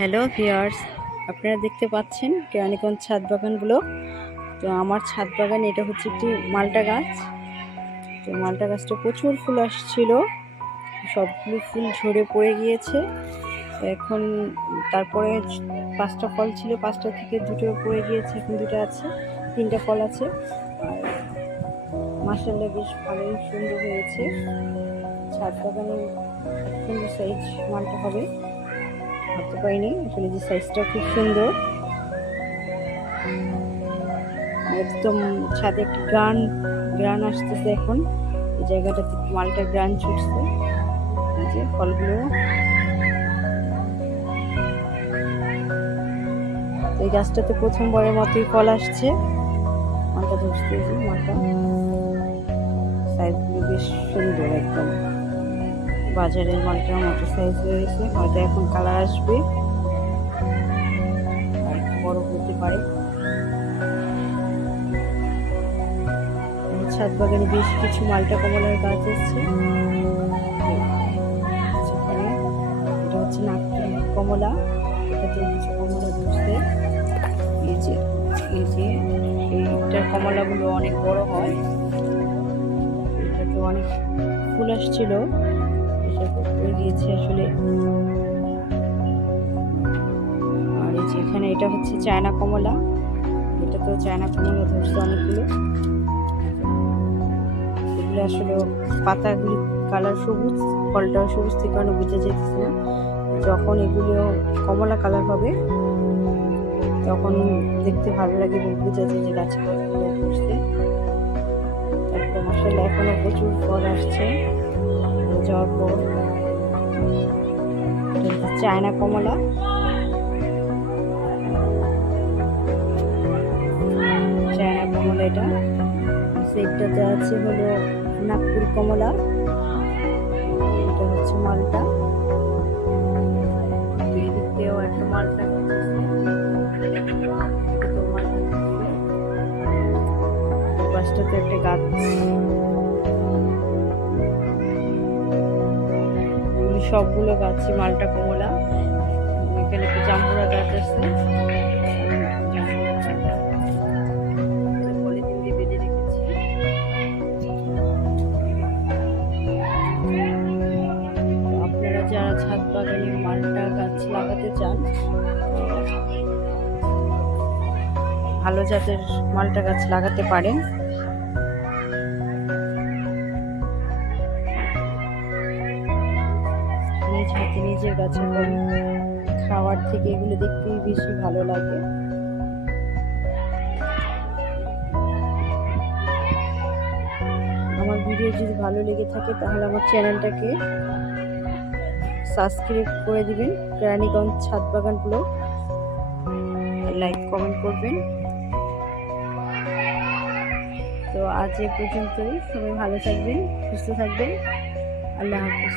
Hello viewers আপনারা দেখতে পাচ্ছেন কেরানীগঞ্জ ছাদ বাগানগুলো। তো আমার ছাদ বাগান, এটা হচ্ছে একটি মালটা গাছ। তো মালটা গাছটা প্রচুর ফুল আসছিল। সবগুলো ফুল ঝরে পড়ে গিয়েছে। এখন তারপরে পাঁচটা ফল ছিল, পাঁচটা থেকে দুটো পড়ে গিয়েছে, এখন দুটো আছে, তিনটা ফল আছে। আর মাসাল্লাহ বেশ ভালোই সুন্দর হয়েছে। ছাদ বাগানে সুন্দর সাইজ মালটা হবে। ভাবতে পারিনি। আসলে যে সাইজটা খুব সুন্দর। একদম ছাদে একটি গ্রান গ্রান আসতেছে এখন। এই জায়গাটাতে মালটা গ্রান ছুটছে। এই যে ফলগুলো। এই গাছটাতে প্রথমবারের মতোই ফল আসছে। মালটা ধরতে মালটা। সাইজগুলো বেশ সুন্দর একদম। বাজারের মালটা মতো সাইজ গেছে হয়তো এখন কালার আসবে। বড় হতে পারে। ছাদ বাগানে বেশ কিছু মালটা কমলার গাছ আছে। এটা হচ্ছে নাগপুরি কমলা এটাতে কিছু কমলা ধরছে। এই যে এই যে, এইটার কমলাগুলো অনেক বড় হয়। অনেক ফুল আসছিল। গিয়েছে আসলে। আর এই যে এটা হচ্ছে চায়না কমলা। এটা তো চায়না কমলা ধরছে অনেকগুলো। এগুলো আসলে পাতাগুলি কালার সবুজ, ফলটাও সবুজ থেকে কারণে বোঝা যেতেছে না। যখন এগুলো কমলা কালার হবে, তখন দেখতে ভালো লাগে এবং বোঝা যায় যে গাছে কতগুলো ধরছে। তারপরে মশলা এখনও প্রচুর ফল আসছে। যাওয়ার পর চায়না কমলা। চায়না কমলা এটা। সেটটাতে আছে হলো নাগপুর কমলা। এটা হচ্ছে মালটা। দিয়েও একটা মালটা এটাতেও মালটা পাশটাতে একটা গাছ সবগুলো গাছই, মালটা কমলা। এখানে একটা জাম্বুরা গাছ আছে। আপনারা মালটা গাছ লাগাতে চান, ভালো জাতের মালটা গাছ লাগাতে পারেন। নিজ নিজের গাছের ফল খাওয়ার থেকে এগুলো দেখতেই বেশি ভালো লাগে। আমার ভিডিও যদি ভালো লেগে থাকে, তাহলে আমার চ্যানেলটাকে সাবস্ক্রাইব করে দিবেন। প্রাণীগঞ্জ ছাদ বাগান ব্লগ। লাইক, কমেন্ট করবেন। তো আজ এ পর্যন্তই। সবাই ভালো থাকবেন, সুস্থ থাকবেন। আল্লাহ হাফিজ।